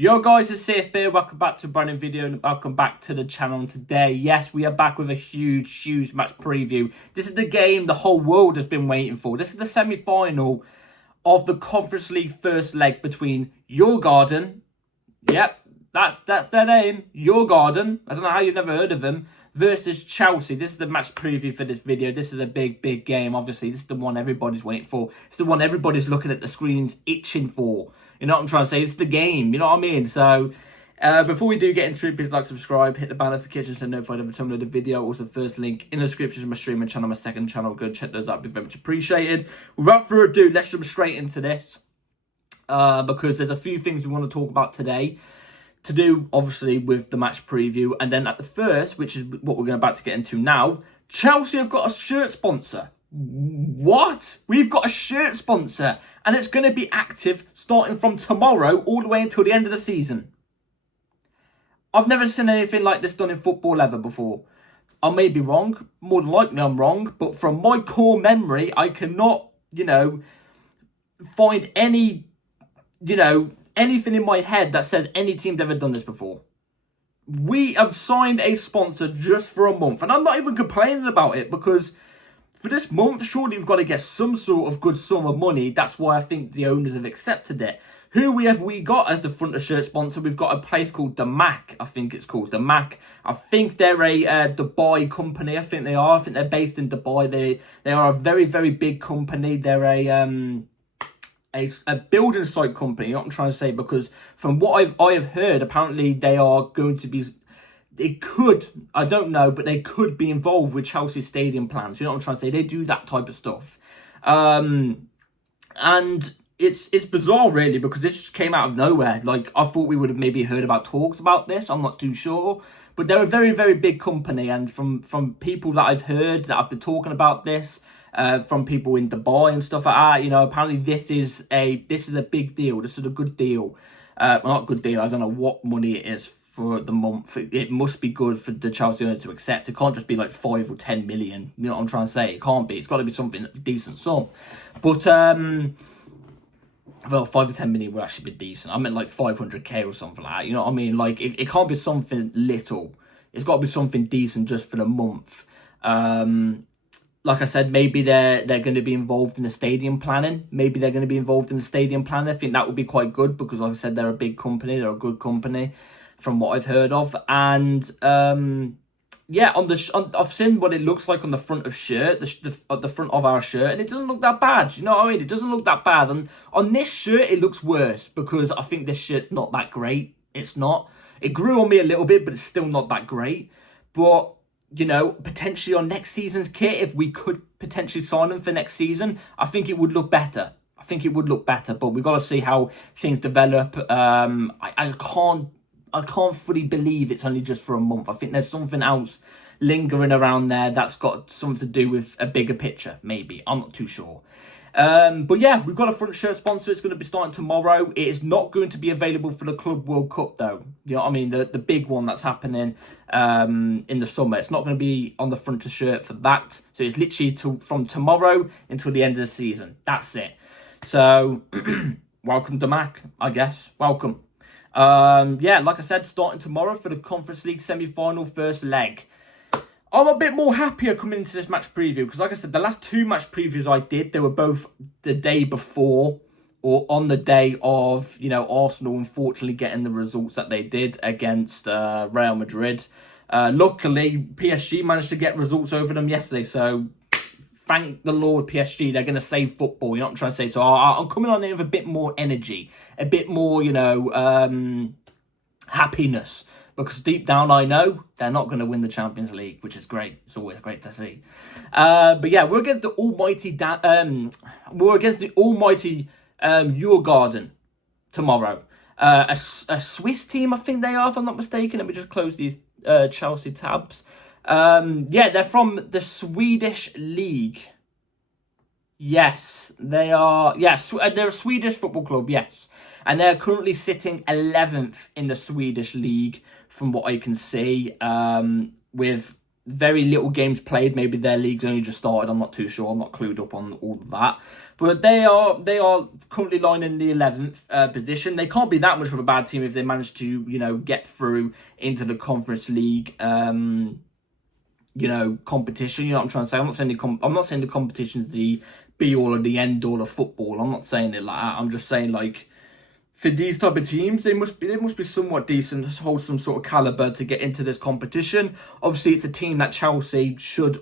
Yo guys, it's CFB. Welcome back to a brand new video and welcome back to the channel. And today, yes, we are back with a huge match preview. This is the game the whole world has been waiting for. This is the semi-final of the Conference League first leg between Djurgarden. Yep, that's their name, Djurgarden. I don't know how you've never heard of them. Versus Chelsea. This is the match preview for this video. This is a big game, obviously. This is the one everybody's waiting for. It's the one everybody's looking at the screens itching for. You know what I'm trying to say? It's the game. You know what I mean? So, before we do get into it, please like, subscribe, hit the bell notification so notified every time I upload a video. Also, first link in the description is my streaming channel, my second channel. Go check those out. It'd be very much appreciated. Without further ado, let's jump straight into this. Because there's a few things we want to talk about today. To do, obviously, with the match preview. And then at the first, which is what we're about to get into now, Chelsea have got a shirt sponsor. What? We've got a shirt sponsor. And it's going to be active starting from tomorrow all the way until the end of the season. I've never seen anything like this done in football ever before. I may be wrong. More than likely I'm wrong. But from my core memory, I cannot, find any, anything in my head that says any team's ever done this before. We have signed a sponsor just for a month. And I'm not even complaining about it because for this month, surely we've got to get some sort of good sum of money. That's why I think the owners have accepted it. Who have we got as the front of shirt sponsor? We've got a place called The Mac. I think it's called The Mac. I think they're a Dubai company. I think they are. I think they're based in Dubai. They are a very big company. They're a building site company, you know what I'm trying to say, because from what I have heard, apparently they are going to be, I don't know, but they could be involved with Chelsea stadium plans, you know what I'm trying to say, they do that type of stuff, and it's bizarre really, because this just came out of nowhere. Like, I thought we would have maybe heard about talks about this, I'm not too sure, but they're a very big company, and from people that I've heard that have been talking about this, from people in Dubai and stuff like that, apparently this is a big deal. This is a good deal. Well, not good deal. I don't know what money it is for the month. It must be good for the Chelsea owner to accept. It can't just be like 5 or 10 million. You know what I'm trying to say? It can't be. It's got to be something decent sum. But well, 5 or 10 million would actually be decent. I meant like 500k or something like that. You know what I mean? Like it can't be something little. It's got to be something decent just for the month. Like I said, maybe they're going to be involved in the stadium planning. I think that would be quite good because, like I said, they're a big company. They're a good company from what I've heard of. And, yeah, I've seen what it looks like on the front of shirt, the front of our shirt, and it doesn't look that bad. You know what I mean? It doesn't look that bad. And on this shirt, it looks worse because I think this shirt's not that great. It's not. It grew on me a little bit, but it's still not that great. But potentially on next season's kit, if we could potentially sign them for next season, I think it would look better. But we've got to see how things develop. I can't fully believe it's only just for a month. I think there's something else lingering around there that's got something to do with a bigger picture, maybe. I'm not too sure. But yeah, we've got a front shirt sponsor. It's going to be starting tomorrow. It is not going to be available for the Club World Cup, though. You know what I mean? The big one that's happening in the summer. It's not going to be on the front of shirt for that. So it's literally from tomorrow until the end of the season. That's it. So, welcome to Mac, I guess. Welcome. Yeah, like I said, starting tomorrow for the Conference League semi-final first leg. I'm a bit more happier coming into this match preview because, like I said, the last two match previews I did, they were both the day before or on the day of, Arsenal unfortunately getting the results that they did against Real Madrid. Luckily, PSG managed to get results over them yesterday, so thank the Lord, PSG, they're going to save football, you know what I'm trying to say? So I'm coming on in with a bit more energy, a bit more, happiness. Because deep down, I know they're not going to win the Champions League, which is great. It's always great to see. But yeah, we're against the almighty Djurgarden tomorrow. A Swiss team, I think they are, if I'm not mistaken. Let me just close these Chelsea tabs. Yeah, they're from the Swedish league. Yes, they are. Yes, they're a Swedish football club, yes. And they're currently sitting 11th in the Swedish league, from what I can see, with very little games played. Maybe their league's only just started. I'm not too sure. I'm not clued up on all of that. But they are currently lying in the 11th position. They can't be that much of a bad team if they manage to, get through into the Conference League, competition. You know what I'm trying to say? I'm not saying the competition is the be all or the end all of football. I'm not saying it like that. I'm just saying, like, for these type of teams, they must be somewhat decent, hold some sort of caliber to get into this competition. Obviously, it's a team that Chelsea should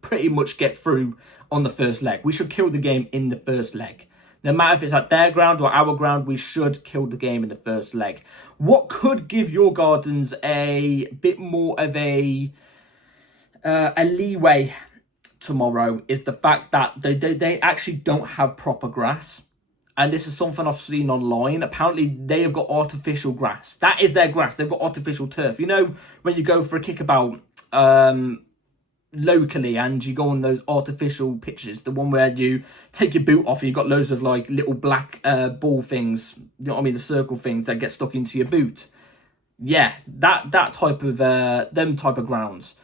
pretty much get through on the first leg. We should kill the game in the first leg. No matter if it's at their ground or our ground, we should kill the game in the first leg. What could give Djurgardens a bit more of a leeway tomorrow is the fact that they actually don't have proper grass. And this is something I've seen online. Apparently, they have got artificial grass. That is their grass. They've got artificial turf. You know, when you go for a kickabout locally and you go on those artificial pitches, the one where you take your boot off and you've got loads of, like, little black ball things, you know what I mean, the circle things that get stuck into your boot. Yeah, that type of, them type of grounds.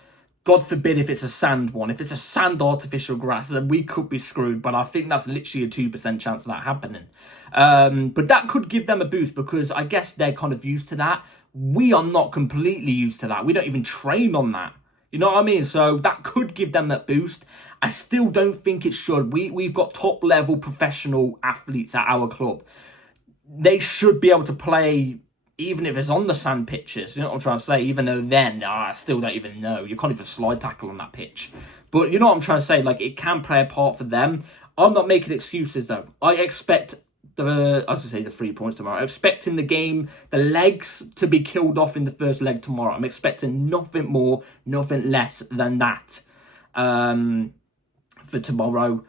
God forbid if it's a sand one. If it's a sand artificial grass, then we could be screwed. But I think that's literally a 2% chance of that happening. But that could give them a boost because I guess they're kind of used to that. We are not completely used to that. We don't even train on that. You know what I mean? So that could give them that boost. I still don't think it should. We've got top level professional athletes at our club. They should be able to play even if it's on the sand pitches, you know what I'm trying to say? Even though then, I still don't even know. You can't even slide tackle on that pitch. But you know what I'm trying to say? Like, it can play a part for them. I'm not making excuses, though. I expect the 3 points tomorrow. I'm expecting the game, the legs, to be killed off in the first leg tomorrow. I'm expecting nothing more, nothing less than that for tomorrow.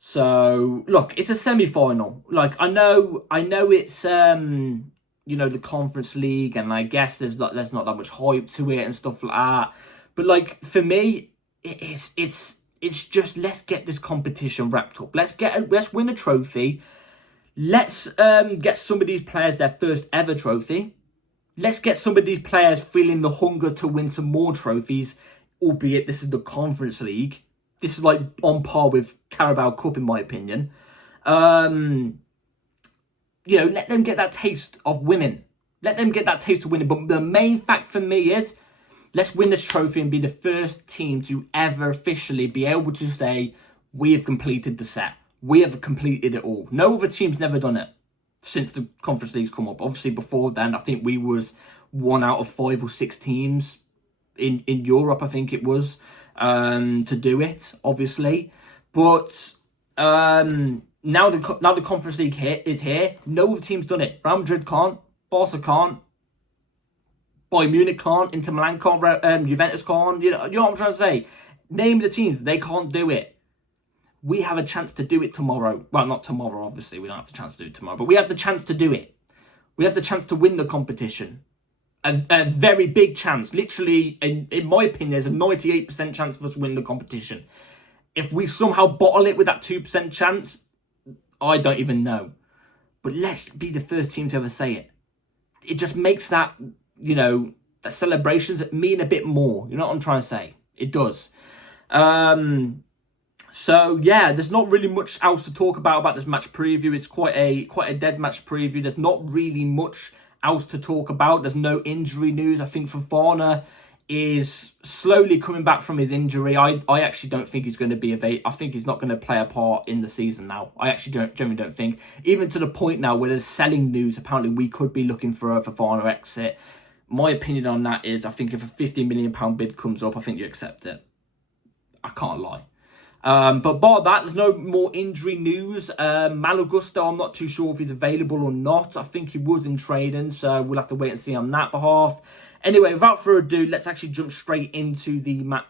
So, look, it's a semi-final. Like, I know it's the Conference League, and I guess there's not that much hype to it and stuff like that. But, like, for me, it's just, let's get this competition wrapped up. Let's win a trophy. Let's get some of these players their first ever trophy. Let's get some of these players feeling the hunger to win some more trophies, albeit this is the Conference League. This is, like, on par with Carabao Cup, in my opinion. Let them get that taste of winning. Let them get that taste of winning. But the main fact for me is, let's win this trophy and be the first team to ever officially be able to say, we have completed the set. We have completed it all. No other team's never done it since the Conference League's come up. Obviously, before then, I think we was 1 out of 5 or 6 teams in Europe, I think it was, to do it, obviously. But Now the Conference League is here. No other team's done it. Real Madrid can't. Barca can't. Bayern Munich can't. Inter Milan can't. Juventus can't. You know what I'm trying to say? Name the teams. They can't do it. We have a chance to do it tomorrow. Well, not tomorrow, obviously. We don't have the chance to do it tomorrow. But we have the chance to do it. We have the chance to win the competition. A very big chance. Literally, in my opinion, there's a 98% chance of us winning the competition. If we somehow bottle it with that 2% chance, I don't even know. But let's be the first team to ever say it. It just makes that, the celebrations mean a bit more. You know what I'm trying to say? It does. So, yeah, there's not really much else to talk about this match preview. It's quite a dead match preview. There's not really much else to talk about. There's no injury news. I think Fofana is slowly coming back from his injury. I actually don't think he's going to be I think he's not going to play a part in the season now. I actually generally don't think. Even to the point now where there's selling news, apparently we could be looking for a Fofana exit. My opinion on that is, I think if a £50 million bid comes up, I think you accept it. I can't lie. But bar that, there's no more injury news. Malagusto, I'm not too sure if he's available or not. I think he was in training, so we'll have to wait and see on that behalf. Anyway, without further ado, let's actually jump straight into the match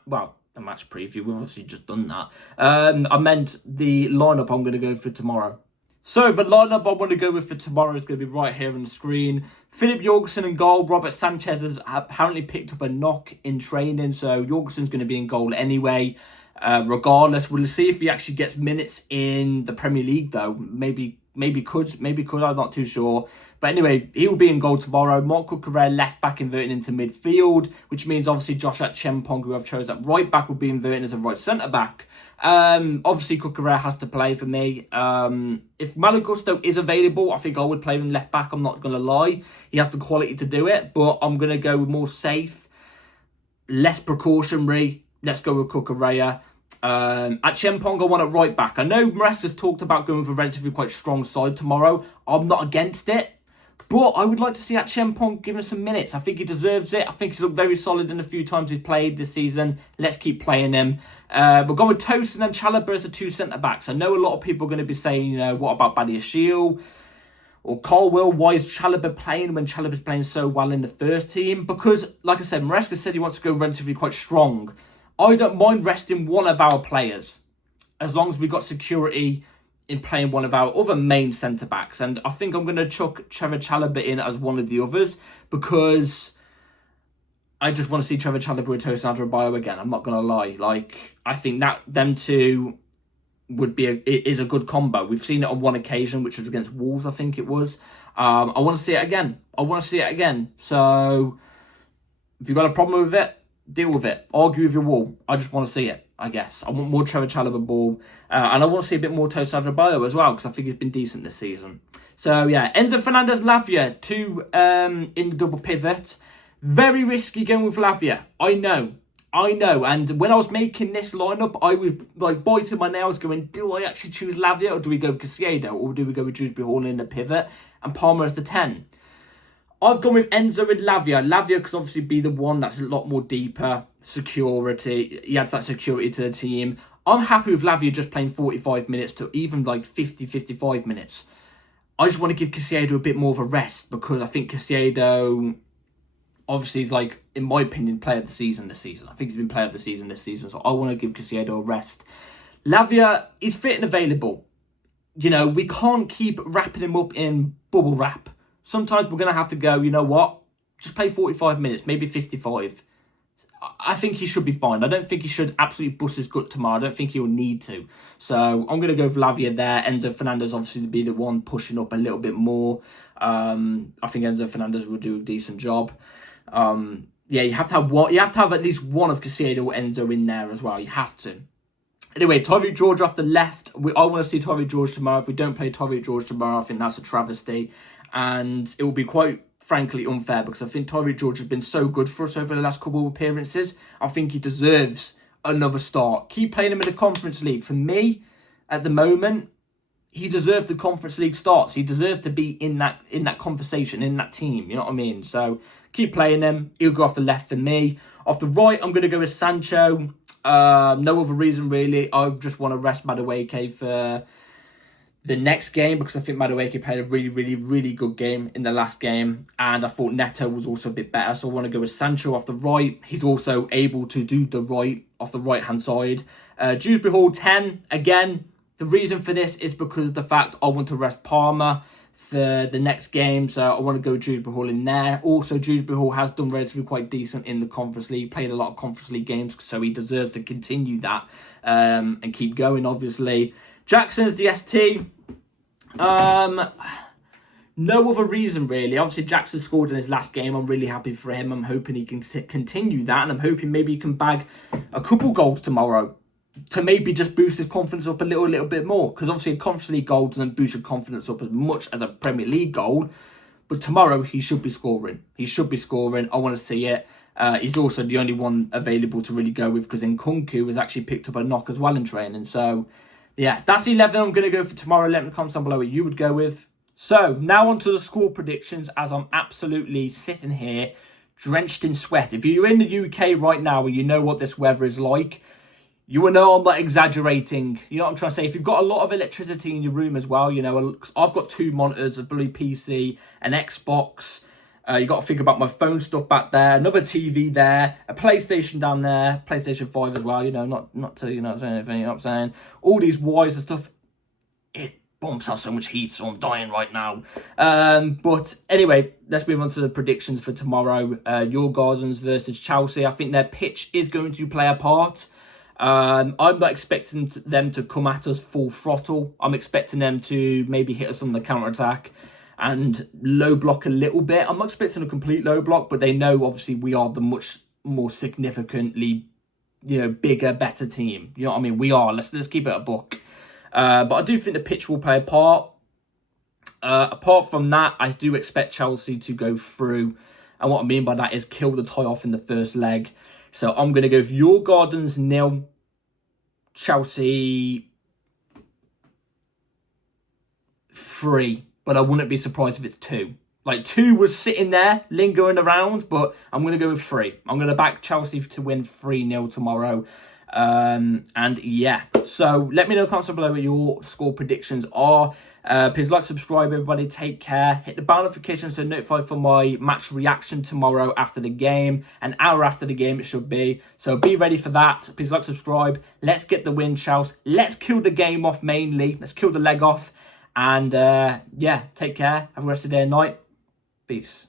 preview. We've obviously just done that. I meant the lineup I'm going to go for tomorrow. So the lineup I want to go with for tomorrow is going to be right here on the screen. Philip Jorgensen in goal. Robert Sanchez has apparently picked up a knock in training, so Jorgensen's going to be in goal anyway. Regardless, we'll see if he actually gets minutes in the Premier League, though. Maybe could. I'm not too sure. But anyway, he will be in goal tomorrow. Mark Cucurella left back inverting into midfield, which means obviously Josh Atchempong, who I've chose at right back, will be inverting as a right centre back. Obviously Cucurella has to play for me. If Malagusto is available, I think I would play him left back. I'm not going to lie. He has the quality to do it, but I'm going to go more safe, less precautionary. Let's go with Cucurella. At Chempong, I want it right back. I know Maresca's talked about going with a relatively quite strong side tomorrow. I'm not against it, but I would like to see at Chempong give him some minutes. I think he deserves it. I think he's looked very solid in the few times he's played this season. Let's keep playing him. We're going with Tosin and Chalobah as the two centre-backs. I know a lot of people are going to be saying, you know, what about Badiashile or Colwill? Why is Chalobah playing when Chalobah's playing so well in the first team? Because, like I said, Maresca said he wants to go relatively quite strong. I don't mind resting one of our players as long as we've got security in playing one of our other main centre-backs. And I think I'm going to chuck Trevor Chalobah in as one of the others because I just want to see Trevor Chalobah with Tosin Adarabioyo again. I'm not going to lie. Like, I think that them two would be is a good combo. We've seen it on one occasion, which was against Wolves, I think it was. I want to see it again. So if you've got a problem with it, deal with it. Argue with your wall. I just want to see it, I guess. I want more Trevor Chalobah ball. And I want to see a bit more Tosin Adarabioyo as well, because I think he's been decent this season. So, yeah. Enzo Fernandez, Lavia, two in the double pivot. Very risky going with Lavia. I know. And when I was making this lineup, I was like biting my nails going, do I actually choose Lavia or do we go with Caicedo? Or do we go with Dewsbury Hall in the pivot and Palmer as the 10? I've gone with Enzo and Lavia. Lavia could obviously be the one that's a lot more deeper. Security. He adds that security to the team. I'm happy with Lavia just playing 45 minutes to even like 50, 55 minutes. I just want to give Caicedo a bit more of a rest because I think Caicedo obviously is, like, in my opinion, player of the season this season. I think he's been player of the season this season, so I want to give Caicedo a rest. Lavia is fit and available. You know, we can't keep wrapping him up in bubble wrap. Sometimes we're going to have to go, you know what? Just play 45 minutes, maybe 55. I think he should be fine. I don't think he should absolutely bust his gut tomorrow. I don't think he'll need to. So I'm going to go with Lavia there. Enzo Fernandez obviously to be the one pushing up a little bit more. I think Enzo Fernandez will do a decent job. Yeah, you have to have one. You have to have at least one of Caicedo or Enzo in there as well. You have to. Anyway, Tyreek George off the left. I want to see Tyreek George tomorrow. If we don't play Tyreek George tomorrow, I think that's a travesty. And it will be quite, frankly, unfair because I think Tyreek George has been so good for us over the last couple of appearances. I think he deserves another start. Keep playing him in the Conference League. For me, at the moment, he deserves the Conference League starts. He deserves to be in that conversation, in that team. You know what I mean? So keep playing him. He'll go off the left for me. Off the right, I'm going to go with Sancho. No other reason, really. I just want to rest Madueke for the next game because I think Madueke played a really, really, really good game in the last game. And I thought Neto was also a bit better. So I want to go with Sancho off the right. He's also able to do the right off the right-hand side. Dewsbury Hall 10. Again, the reason for this is because of the fact I want to rest Palmer for the next game. So I want to go Dewsbury Hall in there. Also, Dewsbury Hall has done relatively quite decent in the Conference League. Played a lot of Conference League games. So he deserves to continue that and keep going, obviously. Jackson's the ST. No other reason, really. Obviously, Jackson scored in his last game. I'm really happy for him. I'm hoping he can continue that. And I'm hoping maybe he can bag a couple goals tomorrow to maybe just boost his confidence up a little bit more. Because obviously a Conference League goal doesn't boost your confidence up as much as a Premier League goal. But tomorrow he should be scoring. He should be scoring. I want to see it. He's also the only one available to really go with because Nkunku has actually picked up a knock as well in training. So, yeah, that's the 11 I'm going to go for tomorrow. Let me comment down below what you would go with. So, now on to the score predictions as I'm absolutely sitting here drenched in sweat. If you're in the UK right now and you know what this weather is like, you will know I'm not exaggerating. You know what I'm trying to say? If you've got a lot of electricity in your room as well, you know, I've got 2 monitors, a blue PC, an Xbox. You got to think about my phone stuff back there, another TV there, a PlayStation down there, PlayStation 5 as well, you know, not to, you know, saying anything, you know what I'm saying? All these wires and stuff, it bumps out so much heat, so I'm dying right now. But anyway, let's move on to the predictions for tomorrow. Djurgarden versus Chelsea. I think their pitch is going to play a part. I'm not expecting them to come at us full throttle. I'm expecting them to maybe hit us on the counter-attack. and low block a little bit. I'm not expecting a complete low block, but they know obviously we are the much more significantly, bigger, better team. You know what I mean? We are. Let's keep it a buck. But I do think the pitch will play a part. Apart from that, I do expect Chelsea to go through. And what I mean by that is kill the tie off in the first leg. So I'm going to go for Djurgarden's 0, Chelsea 3. But I wouldn't be surprised if it's 2. Like 2 was sitting there, lingering around, but I'm going to go with 3. I'm going to back Chelsea to win 3-0 tomorrow. And yeah, so let me know in the comments below what your score predictions are. Please like, subscribe, everybody. Take care. Hit the bell notification so notified for my match reaction tomorrow after the game. An hour after the game it should be. So be ready for that. Please like, subscribe. Let's get the win, Chelsea. Let's kill the game off mainly. Let's kill the leg off. And yeah, take care. Have a rest of the day and night. Peace.